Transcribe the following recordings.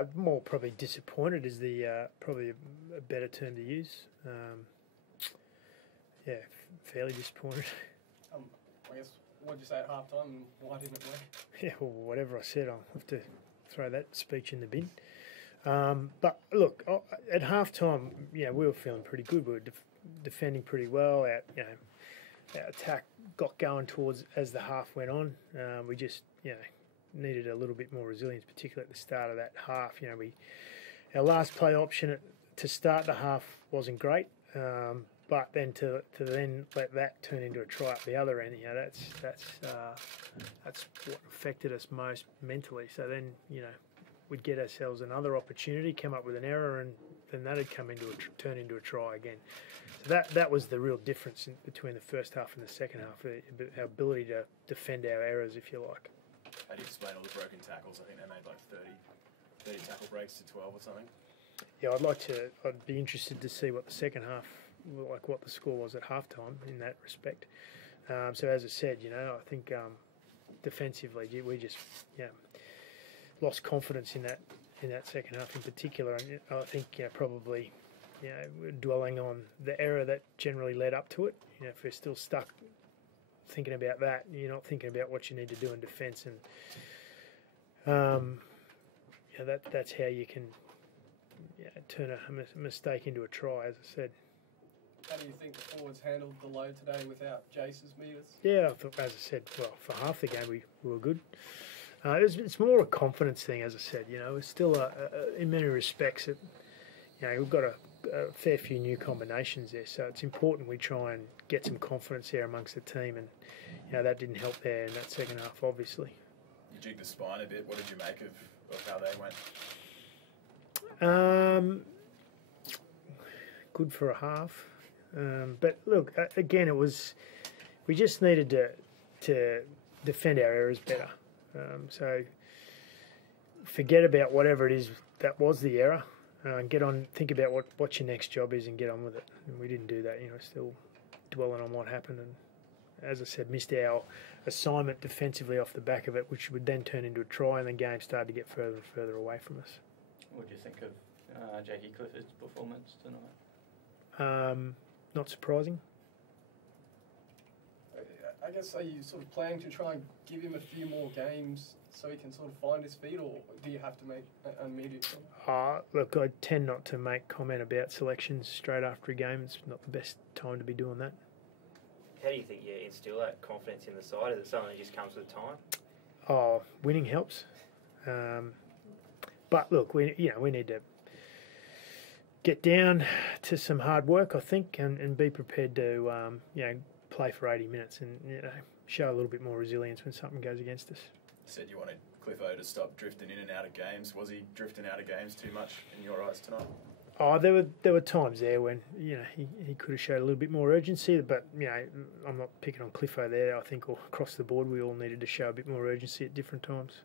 Oh, more probably disappointed is the probably a better term to use. Yeah, fairly disappointed. I guess, what did you say at half-time and why didn't it work? Yeah, well, whatever I said, I'll have to throw that speech in the bin. But look, at half-time, we were feeling pretty good. We were defending pretty well. Our attack got going towards as the half went on. We just, needed a little bit more resilience, particularly at the start of that half. Our last play option to start the half wasn't great, but then to then let that turn into a try at the other end, that's what affected us most mentally. So then, we'd get ourselves another opportunity, come up with an error, and then that'd turn into a try again. So that was the real difference between the first half and the second half, our ability to defend our errors, if you like. How do you explain all the broken tackles? I think they made like 30 tackle breaks to 12 or something. Yeah, I'd be interested to see what the second half, like what the score was at halftime in that respect. So as I said, I think defensively we just lost confidence in that second half in particular. And I think probably we're dwelling on the error that generally led up to it. If we're still stuck thinking about that, you're not thinking about what you need to do in defence, and that's how you can turn a mistake into a try, as I said. How do you think the forwards handled the load today without Jace's meters? Yeah, I thought, as I said, well, for half the game we were good. It's more a confidence thing, as I said. It's still in many respects, we've got a fair few new combinations there, so it's important we try and get some confidence there amongst the team, and that didn't help there in that second half, obviously. You jigged the spine a bit. What did you make of how they went? Good for a half, but look, again, we just needed to defend our errors better. So forget about whatever it is that was the error. Get on, think about what your next job is and get on with it. And we didn't do that, still dwelling on what happened. And as I said, missed our assignment defensively off the back of it, which would then turn into a try, and the game started to get further and further away from us. What do you think of Jackie Clifford's performance tonight? Not surprising. I guess, are you sort of planning to try and give him a few more games so he can sort of find his feet, or do you have to make an immediate comment? Look, I tend not to make comment about selections straight after a game. It's not the best time to be doing that. How do you think you instill that confidence in the side? Is it something that just comes with time? Winning helps. But look, we need to get down to some hard work, I think, and be prepared to play for 80 minutes and show a little bit more resilience when something goes against us. You said you wanted Cliffo to stop drifting in and out of games. Was he drifting out of games too much in your eyes tonight? There were times there when he could have showed a little bit more urgency, but I'm not picking on Cliffo there. I think across the board we all needed to show a bit more urgency at different times.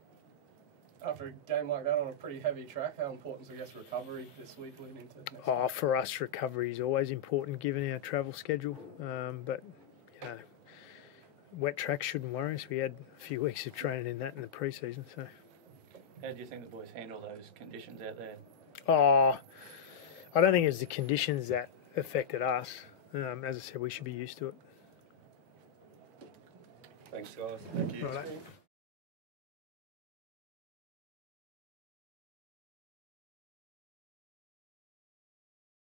After a game like that on a pretty heavy track, how important is, I guess, recovery this week leading into next week? For us, recovery is always important given our travel schedule. But wet tracks shouldn't worry us. We had a few weeks of training in that in the pre-season. So, how do you think the boys handle those conditions out there? I don't think it was the conditions that affected us. As I said, we should be used to it. Thanks, guys. Thank you. Right.